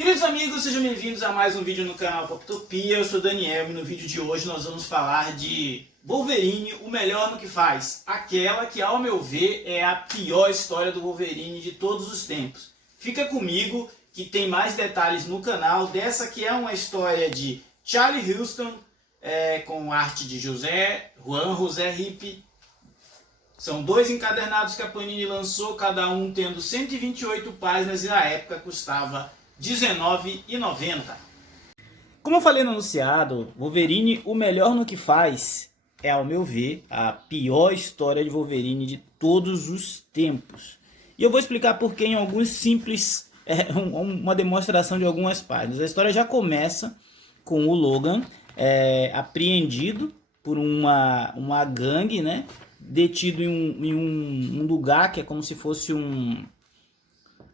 Queridos amigos, sejam bem-vindos a mais um vídeo no canal Poptopia. Eu sou o Daniel e no vídeo de hoje nós vamos falar de Wolverine, o melhor no que faz. Aquela que, ao meu ver, é a pior história do Wolverine de todos os tempos. Fica comigo que tem mais detalhes no canal. Dessa que é uma história de Charlie Huston, com arte de Juan José Ripp. São dois encadernados que a Panini lançou, cada um tendo 128 páginas e na época custava R$19,90. Como eu falei no anunciado, Wolverine, o melhor no que faz, é, ao meu ver, a pior história de Wolverine de todos os tempos. E eu vou explicar por que em alguns simples, uma demonstração de algumas páginas. A história já começa com o Logan apreendido por uma gangue, né? Detido em um lugar que é como se fosse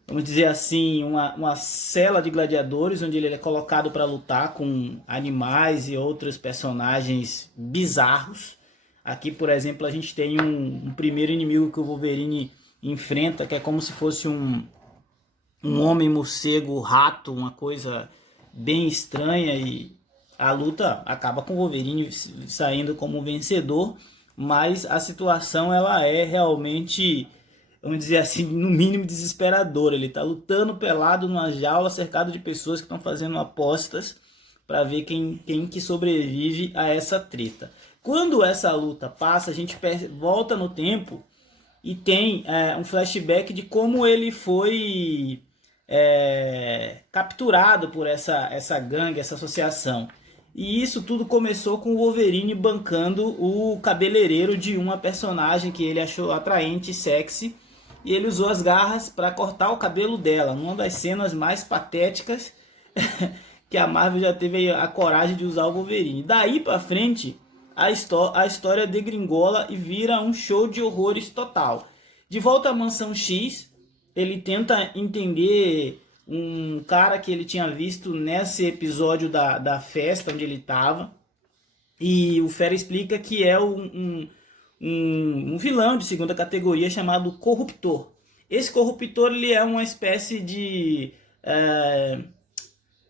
vamos dizer assim, uma cela de gladiadores, onde ele é colocado para lutar com animais e outros personagens bizarros. Aqui, por exemplo, a gente tem um primeiro inimigo que o Wolverine enfrenta, que é como se fosse um homem morcego rato, uma coisa bem estranha, e a luta acaba com o Wolverine saindo como vencedor, mas a situação ela é realmente, vamos dizer assim, no mínimo desesperadora. Ele está lutando pelado numa jaula, cercado de pessoas que estão fazendo apostas para ver quem que sobrevive a essa treta. Quando essa luta passa, a gente volta no tempo e tem um flashback de como ele foi capturado por essa gangue, essa associação. E isso tudo começou com o Wolverine bancando o cabeleireiro de uma personagem que ele achou atraente e sexy. E ele usou as garras para cortar o cabelo dela, numa das cenas mais patéticas que a Marvel já teve a coragem de usar o Wolverine. Daí para frente, a história degringola e vira um show de horrores total. De volta à Mansão X, ele tenta entender um cara que ele tinha visto nesse episódio da festa onde ele estava. E o Fera explica que é um vilão de segunda categoria chamado Corruptor. Esse Corruptor ele é uma espécie de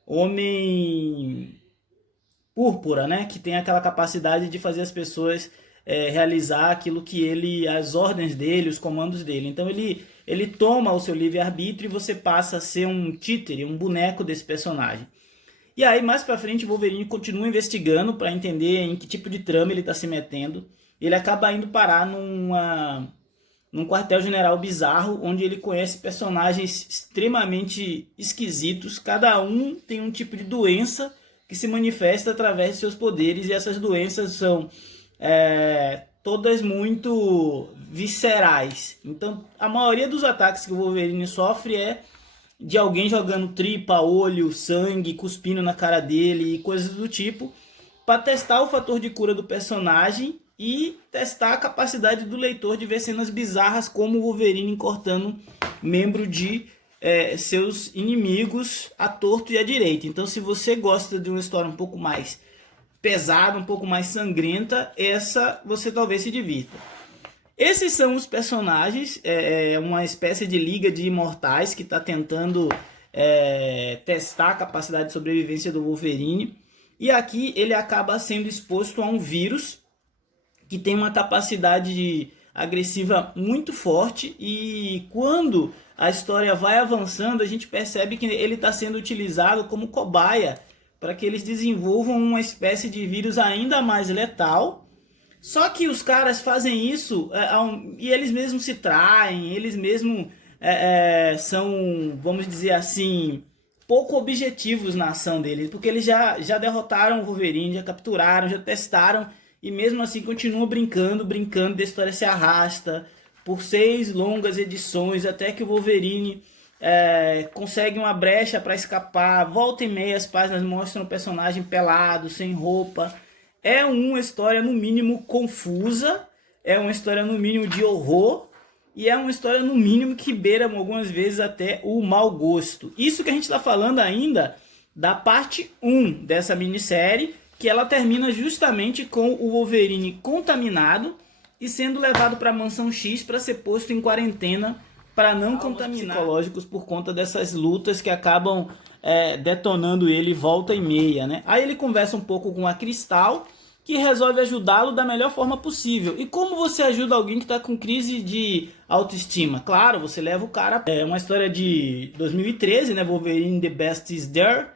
homem púrpura, né? Que tem aquela capacidade de fazer as pessoas realizar aquilo que as ordens dele, os comandos dele. Então ele toma o seu livre-arbítrio e você passa a ser um títere, um boneco desse personagem. E aí mais pra frente o Wolverine continua investigando para entender em que tipo de trama ele está se metendo. Ele acaba indo parar num quartel-general bizarro, onde ele conhece personagens extremamente esquisitos. Cada um tem um tipo de doença que se manifesta através de seus poderes, e essas doenças são todas muito viscerais. Então a maioria dos ataques que o Wolverine sofre é de alguém jogando tripa, olho, sangue, cuspindo na cara dele e coisas do tipo, para testar o fator de cura do personagem e testar a capacidade do leitor de ver cenas bizarras, como o Wolverine cortando membro de seus inimigos à torto e à direita. Então, se você gosta de uma história um pouco mais pesada, um pouco mais sangrenta, essa você talvez se divirta. Esses são os personagens, uma espécie de liga de imortais que está tentando testar a capacidade de sobrevivência do Wolverine. E aqui ele acaba sendo exposto a um vírus que tem uma capacidade agressiva muito forte, e quando a história vai avançando, a gente percebe que ele está sendo utilizado como cobaia para que eles desenvolvam uma espécie de vírus ainda mais letal. Só que os caras fazem isso e eles mesmos se traem, eles mesmos são, vamos dizer assim, pouco objetivos na ação deles, porque eles já derrotaram o Wolverine, já capturaram, já testaram, e mesmo assim continuam brincando, a história se arrasta por 6 longas edições, até que o Wolverine consegue uma brecha para escapar. Volta e meia as páginas mostram o personagem pelado, sem roupa. É uma história no mínimo confusa, é uma história no mínimo de horror, e é uma história no mínimo que beira algumas vezes até o mau gosto. Isso que a gente está falando ainda da parte 1 dessa minissérie, que ela termina justamente com o Wolverine contaminado e sendo levado para a Mansão X para ser posto em quarentena para não contaminar psicológicos por conta dessas lutas que acabam detonando ele volta e meia, né? Aí ele conversa um pouco com a Cristal, que resolve ajudá-lo da melhor forma possível. E como você ajuda alguém que está com crise de autoestima? Claro, você leva o cara... É uma história de 2013, né? Wolverine The Best Is There.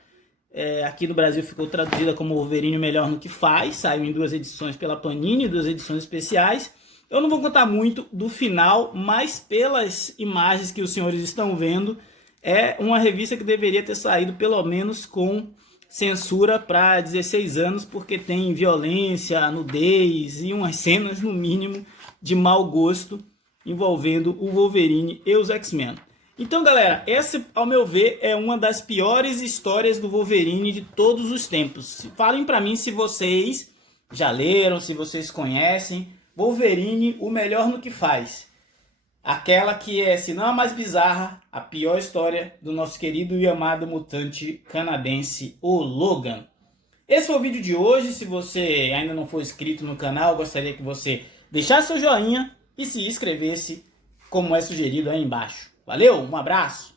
Aqui no Brasil ficou traduzida como Wolverine Melhor no que Faz. Saiu em 2 edições pela Panini, 2 edições especiais. Eu não vou contar muito do final, mas pelas imagens que os senhores estão vendo, é uma revista que deveria ter saído pelo menos com censura para 16 anos, porque tem violência, nudez e umas cenas, no mínimo, de mau gosto envolvendo o Wolverine e os X-Men. Então, galera, essa, ao meu ver, é uma das piores histórias do Wolverine de todos os tempos. Falem para mim se vocês já leram, se vocês conhecem Wolverine, o melhor no que faz. Aquela que é, se não a mais bizarra, a pior história do nosso querido e amado mutante canadense, o Logan. Esse foi o vídeo de hoje. Se você ainda não for inscrito no canal, gostaria que você deixasse seu joinha e se inscrevesse, como é sugerido aí embaixo. Valeu, um abraço!